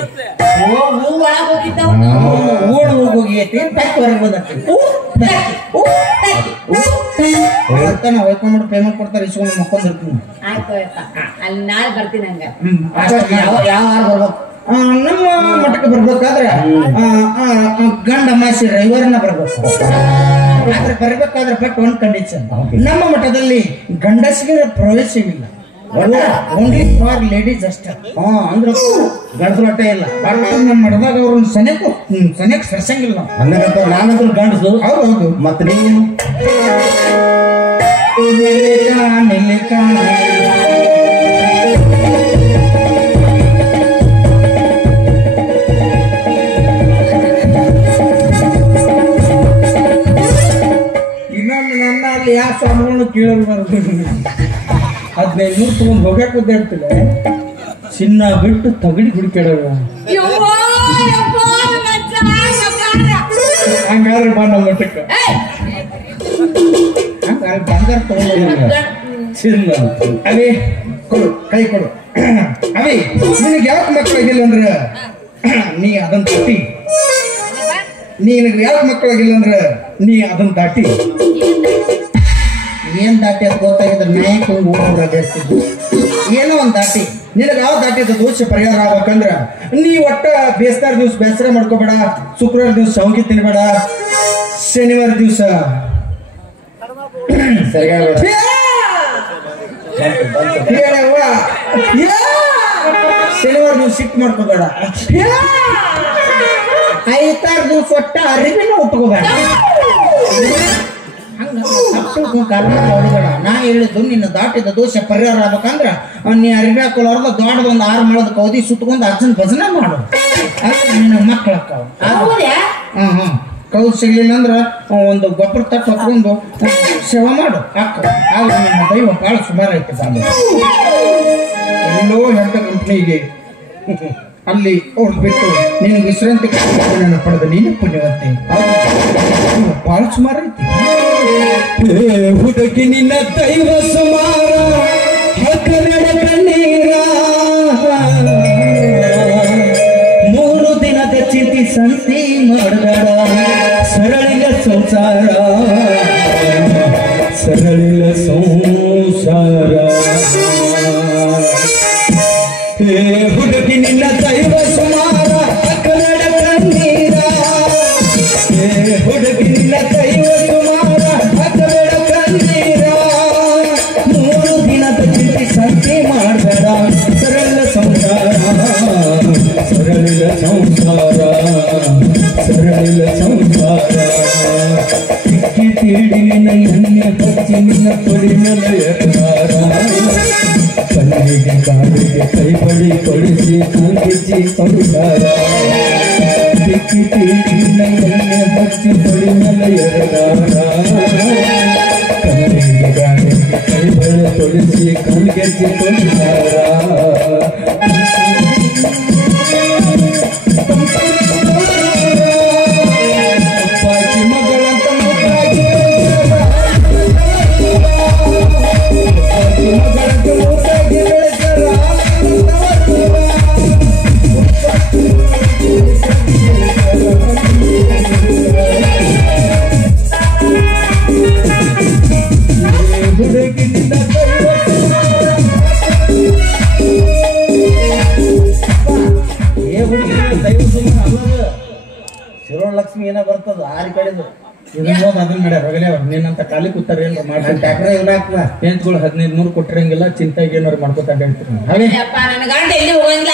ಓಡ್ ಹೋಗೈತಿ. ತತ್ತಿ ಹೊರಗೆ ಬಂದೈತಿ. ನಾ ಹೊಯ್ಕೊಂಡ್ಬಿಟ್ಟು ಪೇಮೆಂಟ್ ಕೊಡ್ತಾರೆ, ಇಸ್ಕೊಂಡು ಮಕ್ಕೊಂಡಿರ್ತೀನಿ. ಅಲ್ಲಿ ನಾಳೆ ಬರ್ತೀನಿ ಹಂಗ. ಯಾವ ಬರ್ಬೇಕು? ನಮ್ಮ ಮಠಕ್ಕೆ ಬರ್ಬೇಕಾದ್ರೆ ಗಂಡ ಅಮಾಸಿ ರವಿವಾರನ ಬರ್ಬೇಕು. ಆದ್ರೆ ಬರ್ಬೇಕಾದ್ರೆ ಬಟ್ ಒಂದ್ ಕಂಡೀಷನ್, ನಮ್ಮ ಮಠದಲ್ಲಿ ಗಂಡಸಿಗೆ ಪ್ರವೇಶವಿಲ್ಲ, ಓನ್ಲಿ ಫಾರ್ ಲೇಡೀಸ್ ಅಷ್ಟೇ. ಅಂದ್ರೆ ಗಂಡಸರು ಅಟ್ಟೆ ಇಲ್ಲ. ನಮ್ಮ ಮಠದಾಗ ಅವ್ರನ್ನ ಸನಿಯಕ್ಕೆ ಸರ್ಸಂಗಿಲ್ಲ. ಹಂಗಂತ ನಾನಂದ್ರೂ ಗಂಡಸು. ಹೌದೌದು. ಮತ್ತೆ ನೀನು ಇನ್ನೊಂದು ನನ್ನ ಅಲ್ಲಿ ಯಾವ ಸ್ವಾಮಿಗಳನ್ನ ಕೇಳೋರು ಬರೋದು. 15 ತಗೊಂಡು ಹೋಗಕ್ಕೆ ಉದ್ದಾಡ್ತಿಲ್ಲ. ಚಿನ್ನ ಬಿಟ್ಟು ತಗಡಿ ಹುಡುಕಾಡೋರು. ಹಂಗಾದ್ರೆ ಬಾ ನಮ್ಮ ಮಟ್ಟಕ್ಕೆ. ಹಂಗಾರೆ ಬಂಗಾರ ತಗೊಂಡು ಚಿನ್ನ ಅವೇ ಕೊಡು, ಕೈ ಕೊಡು. ಅವೇ ನಿನಗೆ ಯಾಕೆ ಮಕ್ಕಳಾಗಿಲ್ಲ ಅಂದ್ರೆ ನೀ ಅದನ್ನ ತಟ್ಟಿ. ನಿನಗೆ ಯಾಕೆ ಮಕ್ಕಳಾಗಿಲ್ಲ ಅಂದ್ರೆ ನೀ ಅದನ್ನ ದಾಟಿ. ಏನ್ ದಾಟಿ ಅದು ಗೊತ್ತಾಗಿದ್ರೆ ನ್ಯಾಯಕ್ಕೆ ಹೋಗಿ ಓಡಾಡ್ತಿದ್ದು. ಏನೋ ಒಂದ್ ದಾಟಿ. ನಿನಗೆ ಯಾವ ದಾಟಿದ ದೋಷ ಪರಿಹಾರ ಆಗ್ಬೇಕಂದ್ರ ನೀ ಒಟ್ಟ ಬೇಸ್ತಾರ ದಿವ್ಸ ಬೇಸರ ಮಾಡ್ಕೋಬೇಡ, ಶುಕ್ರವಾರ ದಿವ್ಸ ಶಾವಿಗೆ ತಿನ್ಬೇಡ, ಶನಿವಾರ ದಿವ್ಸ ಶನಿವಾರ ದಿವ್ಸ ಸಿಟ್ಟು ಮಾಡ್ಕೋಬೇಡ, ಐತಾರ ದಿವ್ಸ ಒಟ್ಟ ಅರಿವಿನ ಉಟ್ಕೋಬೇಡ. ನಾ ಹೇಳಿದ್ದು ನಿನ್ನ ದಾಟಿದ ದೋಷ ಪರಿಹಾರ ಆಗ್ಬೇಕಂದ್ರ ನೀ ಅರಿವಿ ಹಾಕೊಳ್ಳಾರ್ದ ದೊಡ್ಡದೊಂದು 6 ಮೊಳದ ಕೌದಿ ಸುಟ್ಕೊಂಡು ಅಜ್ಜನ ಭಜನೆ ಮಾಡು. ನಿನ್ನ ಮಕ್ಕಳ ಕೌದಿ ಸಿಗ್ಲಿಲ್ಲ ಅಂದ್ರ ಒಂದು ಗೊಬ್ಬರ ತಟ್ಟು ಹೊತ್ಕೊಂಡು ಸೇವೆ ಮಾಡು. ಆಗ ನಿಮ್ಮ ದೈವ ಬಹಳ ಸುಮಾರು ಐತೆ. ಎಲ್ಲೋ ಹೆಡ್ಡ ಕಂಪ್ನಿಗೆ ಅಲ್ಲಿ ಅವ್ರು ಬಿಟ್ಟು ನೀನು ವಿಶ್ರಾಂತಿ ಪಡೆದ ನೀನು ಪುಣ್ಯವಂತೆ. ಬಹಳ ಸುಮಾರು ಐತಿ. ಹುಡುಕಿ ನಿನ್ನ ದೈವ ಸುಮಾರ ಹಕ್ಕನೆಡ ಕಣ್ಣೀರ 3 ದಿನದ ಚಿತಿ ಸಂತಿ ಮಾಡಬೇಡ. ಸಂಸಾರ ಸರಳಿಲ ಸಂಸಾರ ಹೇ ಹುಡುಗಿ ನಿನ್ನ ದೈವ ಸುಮಾರ ಕನ್ನಡ ಕಣ್ಣೀರ ಹೇ ಹುಡುಗಿ ನಿನ್ನ ದೈವ ಸುಮಾರ ಕನ್ನಡ ಕಣ್ಣೀರ 3 ದಿನದ ಚಿಂತೆ ಸಂತೆ ಮಾಡಬೇಡ ಸರಳ ಸಂಸಾರ ಸರಳಿಲ ಸಂಸಾರ ಸರಳಿಲ ಸಂಸಾರ ಕಿಕ್ಕಿ ತೀಡಿ ನಿನ್ನ ಎಣ್ಣೆ ಹಚ್ಚಿ ನಿನ್ನ ಕೊಡಿನಲ್ಲ ಎತ್ತಾರ ಕಣ್ಣಿಗೆ ಕಾಲಿಗೆ ಕೈ ಬಳಿ ಕೊಡಿಸಿ ಕಂಗಿಚ್ಚಿ ಸಂಸಾರ ಕಿಕ್ಕಿ ತೀಡಿ ನಿನ್ನ ಎಣ್ಣೆ ಹಚ್ಚಿ ಕೊಡಿನಲ್ಲ ಎತ್ತಾರ ಕಣ್ಣಿಗೆ ಕಾಲಿಗೆ ಕೈ ಬಳಿ ಕೊಡಿಸಿ ಕಂಗಿಚ್ಚಿ ಸಂಸಾರ ಲಕ್ಷ್ಮಿ ಏನ ಬರ್ತದ ಆರಿ ಕಡೆದು ಅದನ್ನ ಮಾಡ್ಯಾರ ಹೋಗಲೇ ಅವ್ರು ನಿನ್ನಂತ ಖಾಲಿ ಕೂತಾರ ಏನ್ರ ಮಾಡ್ತಾರೆ ಟ್ಯಾಕ್ಟ್ರ ಇವನಾಕ್ನ ಏನ್ಗಳು 1500 ಕೊಟ್ಟಿರಂಗಿಲ್ಲ ಚಿಂತೆಗೆ ಏನಾರು ಮಾಡ್ಕೊತ ಅಡ್ಡಾಡ್ತೀರಿ ಹಾಗೆ ನನ್ನ ಗಂಡ ಎಲ್ಲಿ ಹೋಗಂಗಿಲ್ಲ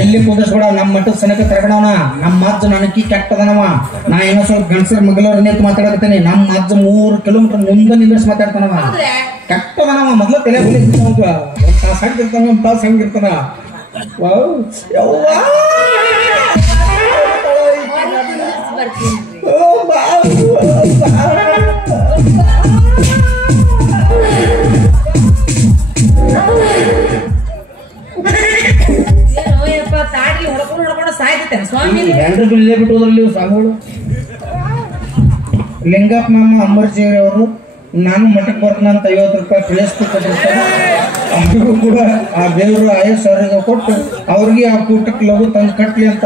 ಎಲ್ಲಿ ಕುಂದರ್ಸ್ಬೇಡ ನಮ್ಮ ಮಠದ ಸನಕ ತರಗಣವನ ನಮ್ಮ ಅಜ್ಜ ನನಕಿ ಕೆಟ್ಟದನವ ನಾ ಏನೋ ಸ್ವಲ್ಪ ಗಂಡಸರ ಮಗಳವ್ರ ನಿಂತು ಮಾತಾಡಕತ್ತೇನೆ ನಮ್ಮ ಅಜ್ಜ 3 ಕಿಲೋಮೀಟರ್ ಮುಂದೆ ನಿಂದ್ರಿಸಿ ಮಾತಾಡ್ತಾನವ ಕೆಟ್ಟದನವ ಮೊದ್ಲು ತಲೆ ಒಂದು ತಾಸು ಹಂಗಿರ್ತಾನ ಒಂದು ತಾಸು ಹಂಗಿರ್ತಾನ ತಾಡಿ ಹೊಡ್ಕೊಂಡು ಸಾಯ್ತೇನೆ ಸ್ವಾಮಿ ಹೆಂಡ್ರು ಇಲ್ಲೇ ಬಿಟ್ಟು ಹೋದ್ರಲ್ಲಿ ಸ್ವಾಮಿಗಳು ಲಿಂಗಪ್ಪ ಮಾಮ ಅಂಬರ್ಜಿಯವ್ರಿ ಅವರು ನಾನು ಮಠಕ್ಕೆ ಬರ್ತಾನಂತ 50 ರೂಪಾಯಿ ಪ್ಲೇಸ್ಟಿಕ್ ಕೊಟ್ಟಿರ್ತಾರೆ ಅವ್ರಿಗೂ ಕೂಡ ಆ ದೇವರು ಆಯಸ್ ಅವ್ರಿಗೆ ಕೊಟ್ಟು ಅವ್ರಿಗೆ ಆ ಕೂಟಕ್ಕೆ ಲಘು ತಂದು ಕಟ್ಲಿ ಅಂತ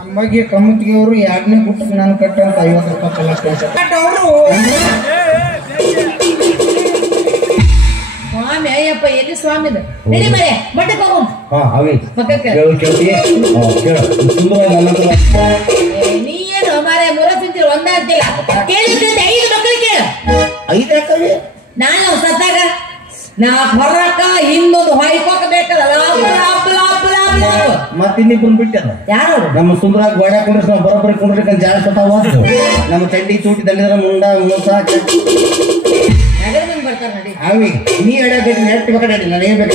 ಅಮ್ಮಗೆ ಕಮ್ಮತ್ತಿಗೆ ಅವರು 2ನೇ ಕೂಟಕ್ಕೆ ನಾನು ಕಟ್ಟಂತ 50 ರೂಪಾಯಿ ಸ್ವಾಮಿ ಅಯ್ಯಪ್ಪ ಎಲ್ಲಿ ಸ್ವಾಮಿ ನಡಿ ಮರೆ ಮಠಕ್ಕೆ ಹೋಗು ನೀ ಏನು ಮಾರೆ ಮುರ ತಿಂತೀರಿ ಒಂದ ಅಂತಿಲ್ಲ ಕೇಳಿದ್ರೆ 5 ಮಕ್ಕಳು ಕೇಳ 5 ಯಾಕವಿ ನಾನು ಸತ್ತಾಗ ನಾ ಹೊರಕ ಇನ್ನೊಂದು ಹೊಯ್ಕೋಕ ಬೇಕಲ್ಲ ಮತ್ತಿನ್ನಿ ಬಂದ್ಬಿಟ್ಟಲ್ಲ ಯಾರು ನಮ್ಮ ಸುಂದರ ಗೋಡೆ ಕುಂಡ್ರಿಸ್ ನಾವು ಬರೋಬ್ಬರಿ ಕುಂಡ್ರಿಕಂತ ಜಾಗ ಸತಾವ ನಮ್ಮ ಚಂಡಿ ಚೂಟಿ ದಲ್ಲಿದ್ರ ಮುಂಡ ಮೋಸ ಬರ್ತಾರ ನಡಿ ಅವಿ ನೀ ಹೇಳಬೇಕು ನೆಟ್ ಬೇಕಾಡಿ ನಾನು ಏನ್ ಬೇಕು